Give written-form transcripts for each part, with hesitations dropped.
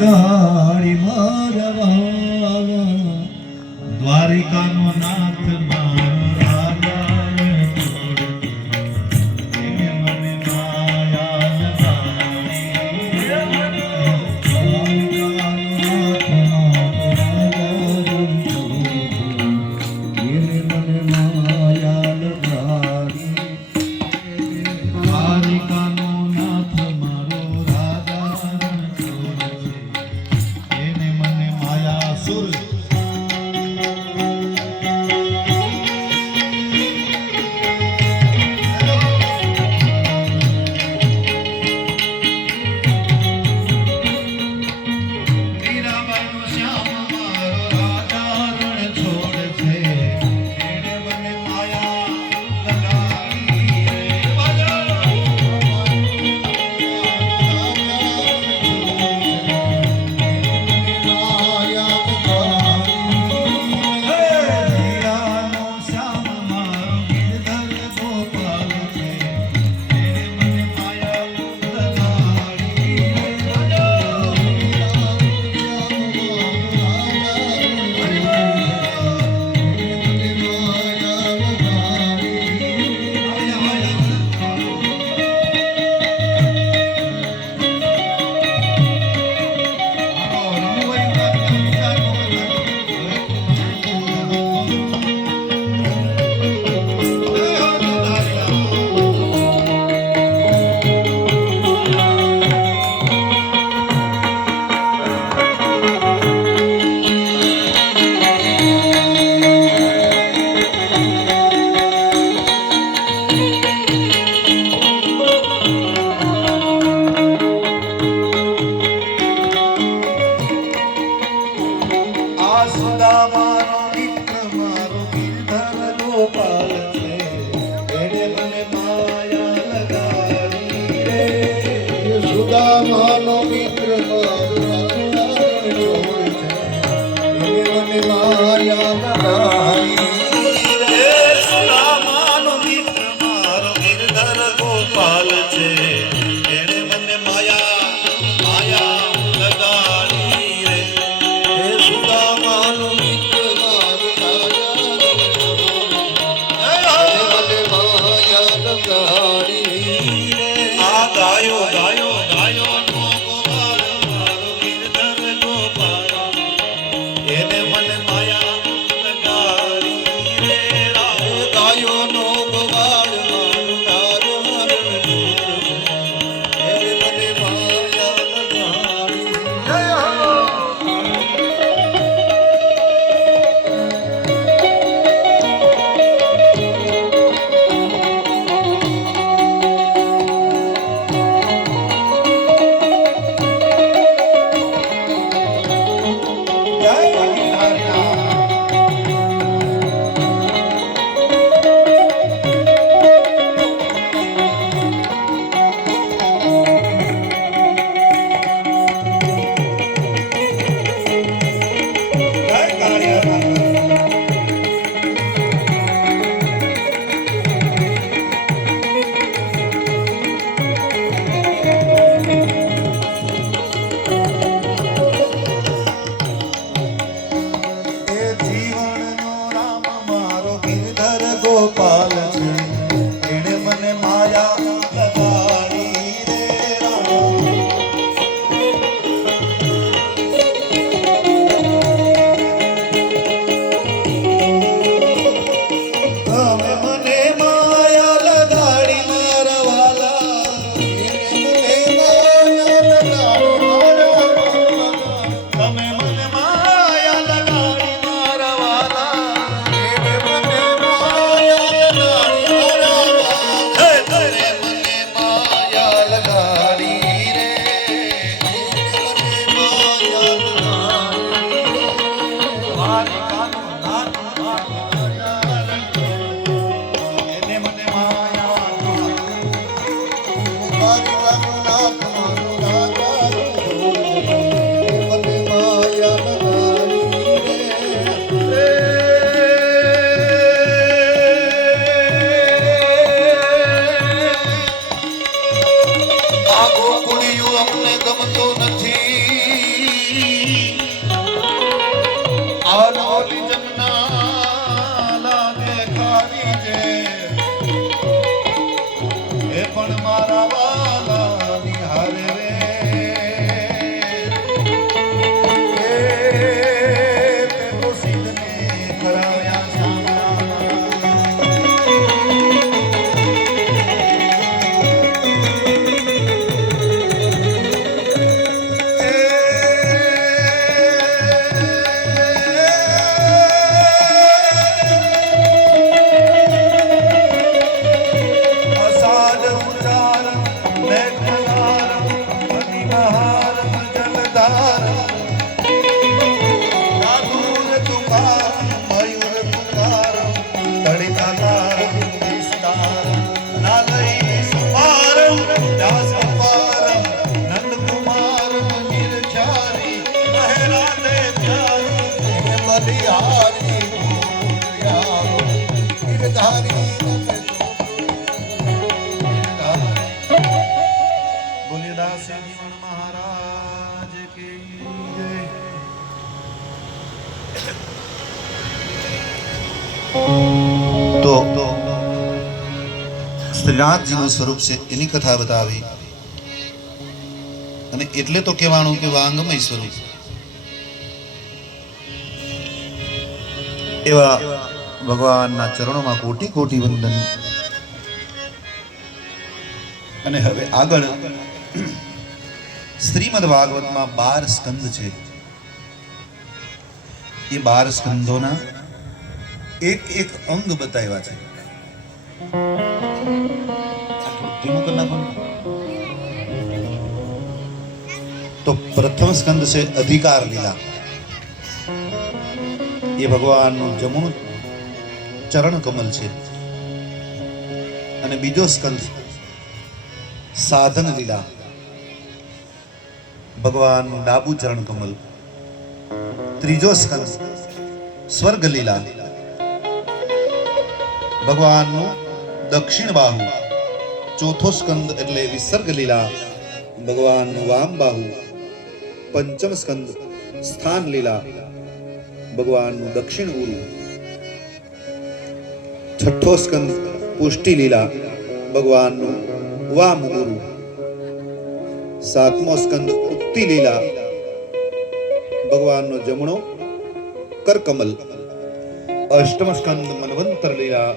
લગાડી મારવા દ્વારિકાનો નાથ મારો સુદામાનો મિત્ર માયા મારો ગિરધર ગોપાલ છે એને મને માયા લગાડી રે સુદામાનો મિત્ર મને માયા લગાડી રે આ ગાયો ગાયો ગાયો તો શ્રીનાથજીનું સ્વરૂપ છે એની કથા બતાવી અને એટલે તો કહેવાનું કે વાંગમય સ્વરૂપ એવા ભગવાનના ચરણોમાં કોટી કોટી વંદન. અને હવે આગળ શ્રીમદ ભાગવતમાં 12 સ્કંદ છે. એ 12 સ્કંદોના એક એક અંગ બતાવ્યા છે. ધીમું કરી નાખો. તો પ્રથમ સ્કંદ છે અધિકાર લીલા. એ ભગવાનનું જમણું ચરણ કમલ છે. અને બીજો સ્કંદ સાધન લીલા, ભગવાનનું ડાબુ ચરણ કમલ. ત્રીજો સ્કંદ સ્વર્ગ લીલા, ભગવાનનું દક્ષિણ બાહુ. ચોથો સ્કંદ એટલે વિસર્ગ લીલા, ભગવાનનું વામ બાહુ. પંચમ સ્કંદ સ્થાન લીલા, ભગવાનનું દક્ષિણ ઉરુ. છઠ્ઠો સ્કંદ પુષ્ટિ લીલા, ભગવાનનું વામ ઉરુ. સાતમો સ્કંદ ઉક્તિ લીલા, ભગવાનનો જમણો કરકમલ. અષ્ટમ સ્કંદ મન્વંતર લીલા,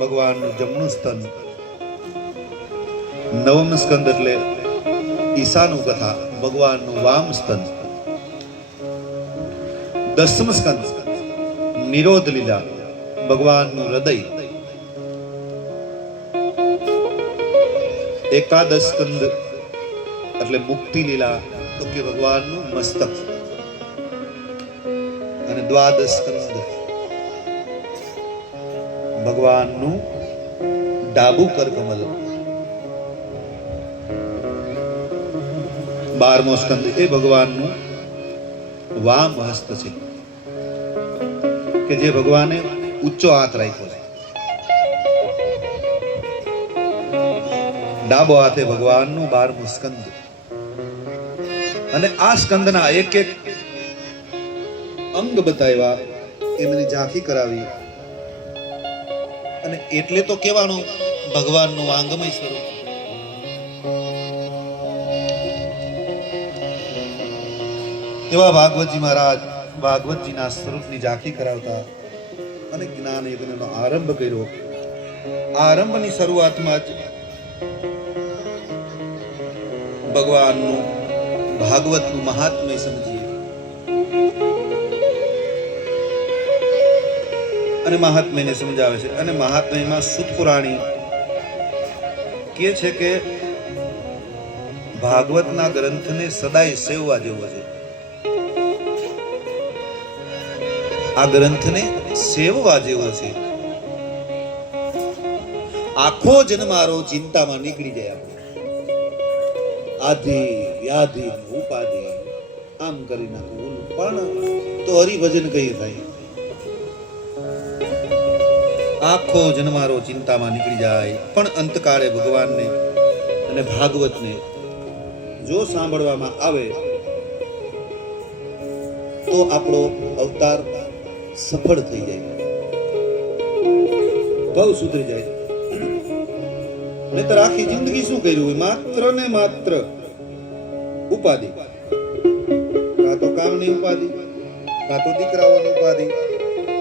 ભગવાનનું જમણું સ્તન. નવમ સ્કંદ એટલે ઈશાનું કથા, ભગવાનનું વામ સ્તન. દસમ સ્કંદ નિરોધ લીલા, ભગવાનનું હૃદય. એકાદશ સ્કંદ એટલે મુક્તિ લીલા, તો કે ભગવાનનું મસ્તક. અને દ્વાદશ સ્કંદ ભગવાનનું ડાબુ કરકમલ. 12મો સ્કંદ એ ભગવાનનું વામ હસ્ત છે, કે જે ભગવાને ઊંચો હાથ રાખ્યો છે. ડાબો હાથે ભગવાનનું 12મું સ્કંદ. અને આ સ્કંદના એક એક અંગ બતાવ્યા, એમની ઝાંખી કરાવી. અને એટલે તો કહેવાનું ભગવાનનું વાંગમય સ્વરૂપ. એવા ભાગવતજી મહારાજ ભાગવતજીના સ્વરૂપની ઝાંખી કરાવતા અને જ્ઞાન યજ્ઞનો આરંભ કર્યો. આરંભની શરૂઆતમાં જ ભગવાનનું ભાગવતનું મહાત્મ્ય સમજીએ. અને મહાત્મ્યને સમજાવે છે. અને મહાત્મ્યમાં સુત પુરાણી કહે છે કે ભાગવતના ગ્રંથને સદાય સેવવા જેવો છે. આ ગ્રંથને સેવવા જેવો છે. આખો જન્મારો ચિંતામાં નીકળી જાય. આધિ વ્યાધિ ઉપાધિ આમ કરી નાખવું, પણ તો હરિભજન કઈ થાય. આખો જન્મારો ચિંતામાં નીકળી જાય, પણ અંતકાળે ભગવાનને અને ભાગવતને જો સાંભળવામાં આવે તો આપણો અવતાર સફળ થઈ જાય, ભવ સુધરી જાય. નહીતર આખી જિંદગી શું કર્યું હોય? માત્ર ને માત્ર ઉપાધિ. કાં તો કામની ઉપાધિ, કાં તો દીકરાઓની ઉપાધિ,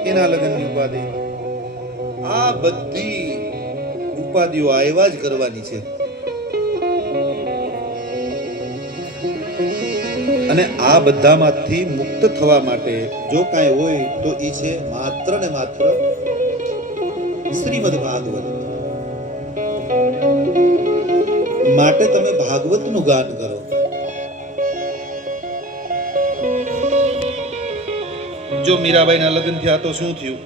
એના લગ્નની ઉપાધિ. આ બધી ઉપાધિઓ આવ્યા જ કરવાની છે. અને આ બધામાંથી મુક્ત થવા માટે જો કાંઈ હોય તો એ છે માત્ર ને માત્ર શ્રીમદ ભાગવત. માટે તમે ભાગવતનું ગાન કરો. જો મીરાબાઈના લગ્ન થયા તો શું થયું?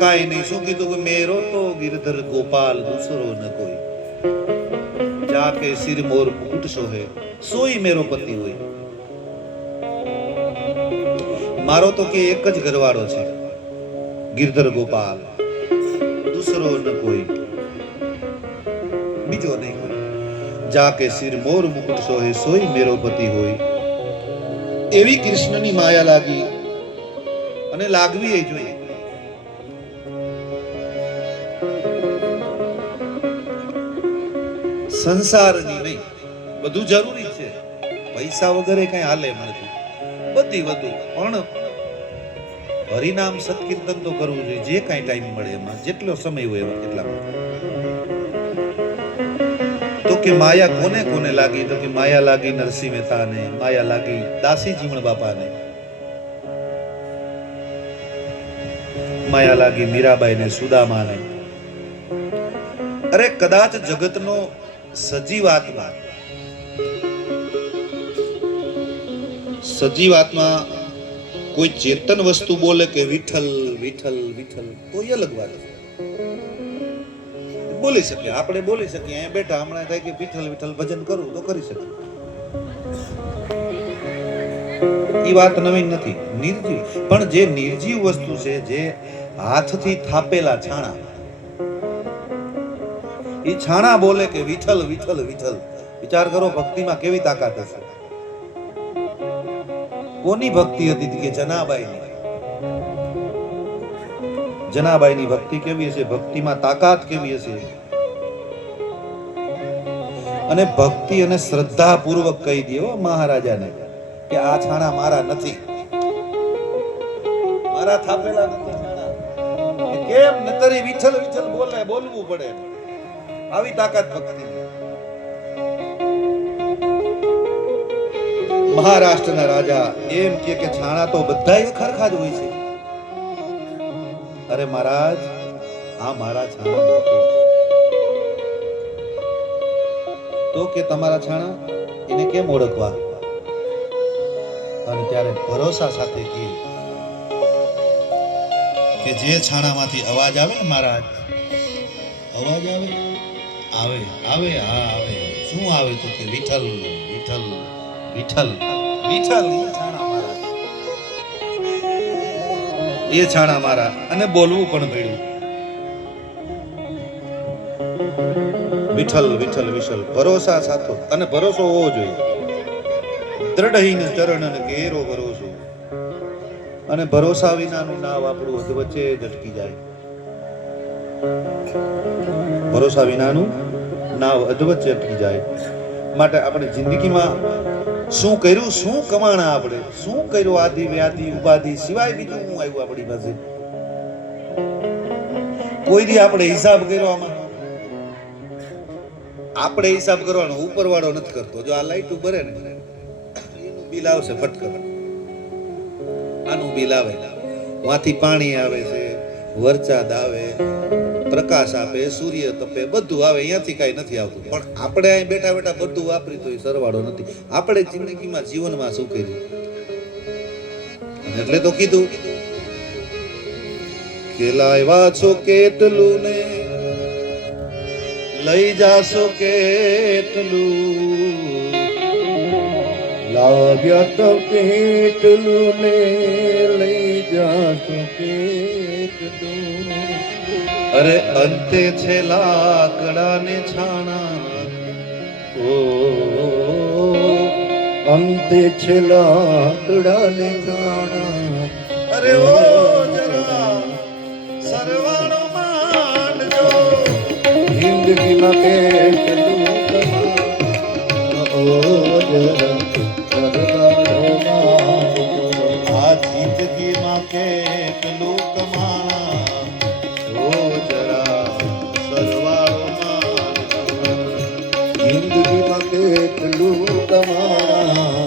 કાંઈ નહીં. શું કીધું કે મેરો તો ગિરધર ગોપાલ દૂસરો ન કોઈ, જાકે સિર મોર મુકુટ સોહે સોઈ મેરો પતિ હોય. મારો તો કે એક જ ઘરવાળો છે, ગિરધર ગોપાલ, દૂસરો ન કોઈ, બીજો નહીં હોય. જાકે સિર મોર મુકુટ સોહે સોઈ મેરો પતિ હોય. એવી કૃષ્ણની માયા લાગી અને લાગવી એ જોઈએ. સંસારની નહીં, બધું જરૂરી છે, પૈસા વગરે કઈ હાલે નથી, બધી વધુ, પણ હરિનામ સત્કીર્તન તો કરવું જોઈએ, જે કઈ ટાઈમ મળે એમાં, જેટલો સમય હોય એમાં કેટલામાં. તો કે માયા કોને કોને લાગી? તો કે માયા લાગી નરસિંહ મહેતાને, માયા લાગી દાસી જીવણ બાપાને, માયા લાગી મીરાબાઈને, સુદામાને. અરે કદાચ જગતનો સજીવાત્મા કોઈ ચેતન વસ્તુ બોલે કે વિઠ્ઠલ વિઠ્ઠલ વિઠ્ઠલ, તો એ અલગ વાત છે. બોલી શકે, આપણે બોલી શકીએ, અહીંયા બેઠા હમણાં થાય કે વિઠ્ઠલ વિઠ્ઠલ ભજન કરું તો કરી શકે, એ વાત નવીન નથી. નિર્જીવ, પણ જે નિર્જીવ વસ્તુ છે, જે હાથથી થાપેલા છાણા, એ છાણા બોલે કે વિઠ્ઠલ વિઠ્ઠલ વિઠ્ઠલ. વિચાર કરો ભક્તિમાં કેવી તાકાત હશે. કોની ભક્તિ હતી? કે જનાબાઈની. જનાબાઈની ભક્તિ કેવી હશે? ભક્તિમાં તાકાત કેવી હશે? અને ભક્તિ અને શ્રદ્ધા પૂર્વક કહી દે મહારાજાને કે આ છાણા મારા નથી, મારા થાપેલા નથી છાણા. કેમ? નતરી વિઠ્ઠલ વિઠ્ઠલ બોલે, બોલવું પડે. આવી તાકાત ભક્તિ. મહારાષ્ટ્રના રાજા એમ કે છાણા તો બધા ખરખા જ હોય છે. અરે મહારાજ, આ મારા છાણા નથી. તો કે તમારા છાણા, એને કેમ ઓળખવા? અને ત્યારે ભરોસા સાથે કહે કે જે છાણામાંથી અવાજ આવે ને મહારાજ, અવાજ આવે, આવે આવે, હા આવે. શું આવે? તો કે વિઠ્ઠલ વિઠ્ઠલ વિઠ્ઠલ વિઠ્ઠલ. એ છાણા મારા. અને બોલવું પણ પડ્યું, વિઠ્ઠલ વિઠ્ઠલ વિઠ્ઠલ. ભરોસા સાથો, અને ભરોસો હોવો જોઈએ. દ્રઢહીન ચરણ અને ઘેરો ભરોસો. અને ભરોસા વિનાનું નાવ આપણું વચ્ચે જ અટકી જાય. ભરોસા વિનાનું નાવ અધવચ્ચે અટકી જાય. માટે આપણે જિંદગીમાં શું કર્યું, શું કમાણા, આપણે શું કર્યું, આદિ વ્યાધિ ઉપાધિ સિવાય બીજું શું આવ્યું આપણી પાસે? કોઈ દી આપણે હિસાબ કર્યો? આમાં આપણે હિસાબ કરવાનો, ઉપરવાળો નથી કરતો. જો આ લાઈટ બરે ને, એનું બિલ આવશે ફટકર, આનું બિલ આવે, વાથી પાણી આવે છે, વરસાદ આવે, પ્રકાશ આપે, સૂર્ય તપે, બધું આવે, અહીંયાથી કઈ નથી આવતું. પણ આપણે અહીં બેઠા બેઠા બધું વાપરી તો એ સરવાળો નથી. આપણે જિંદગીમાં જીવનમાં શું કર્યું? એટલે તો કીધું કે લાવ્યા છો કેટલું ને લઈ જાશો કેટલું, લાવ્યા તો કેટલું ને લઈ જાશો કેટલું. અરે અંતે છે લાકડા ને છાણા, ઓ અંતે છે લાકડા ને છાણા. અરે ઓ જરા સરવાળો માંડજો, જિંદગીમાં કેટલું કમાયા, ઓ જરા સરવાળો માંડજો. આ જિંદગીમાં કેટલું કમાણા, ઓ જરા સરવાળો માંડજો. જિંદગીમાં કેટલું કમાયા,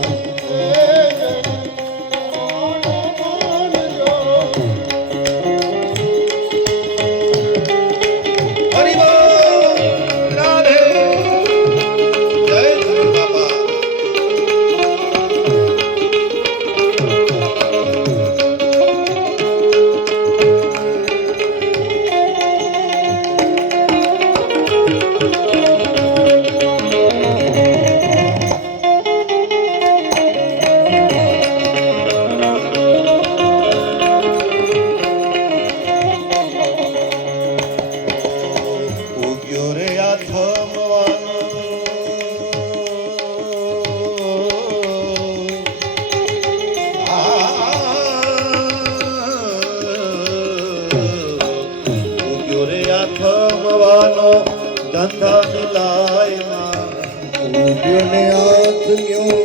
ને આત્મ્યો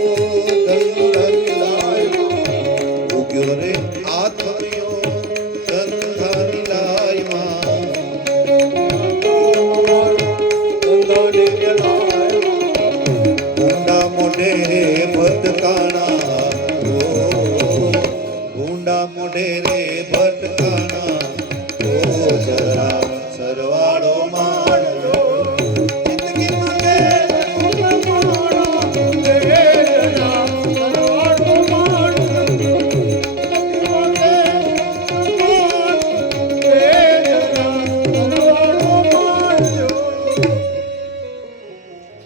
દંડની લાય ઉગ્યો રે આત્મ્યો દંડની લાયમાં ઊંડા મોઢે રે ભટકાણા ઊંડા મોઢે રે ભટકાણા ઓ જરા સરવાળો માણો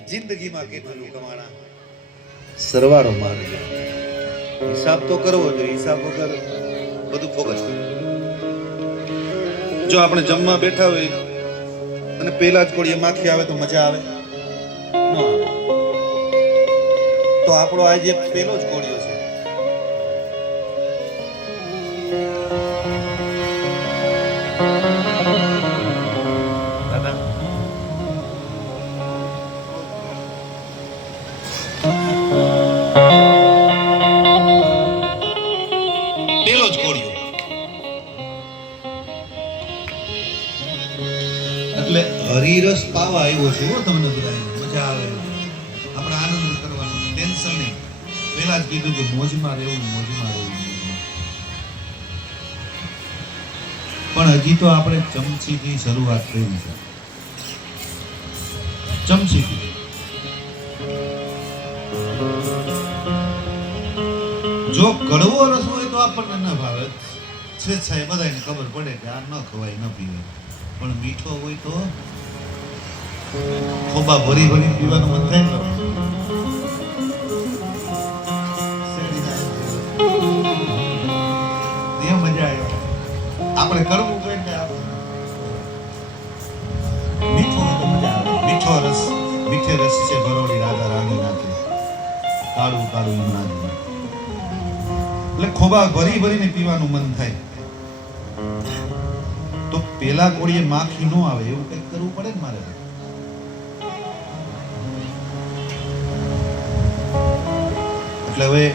જિંદગીમાં કેટલું કમાણા સરવાળો મારે હિસાબ તો કરવો જોઈએ હિસાબ વગર બધું ફોકસ જો આપણે જમવા બેઠા હોય અને પેલા જ કોળીએ માખી આવે તો મજા આવે ન આવે તો આપણો આજે પેલો જ કોળિયો છે દાદા પેલો જ કોળિયો એટલે હરિરસ પાવા આવ્યો છું હો તમને બધાને મજા આવે આપણે આનંદ કરવાનો ટેન્શન નહીં પહેલા જ કીધું કે મોજમાં રહેવું પણ હજી તો આપણે ચમચીથી શરૂઆત કરી છે ચમચીથી જો કડવો રસ હોય તો આપણને ન ભાવે સ્વેચ્છાએ બધાને ખબર પડે કે આ ન ખવાય ન પીવાય પણ મીઠો હોય તો ખોબા ભરી ભરી પીવાનું મન થાય ને મજા આવે આપણે કરવું હોય ને મીઠો હોય તો મજા આવે મીઠો રસ મીઠે રસ છે ભરોડી રાધા રાણી નાખે કાળું કાળું એમ નાખે એટલે ખોબા ભરી ભરીને પીવાનું મન થાય તો પેલા કોળીએ માખી નો આવે એવું કંઈક કરવું પડે ને મારે એટલે હવે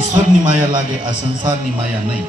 ઈશ્વરની માયા લાગે આ સંસારની માયા નહીં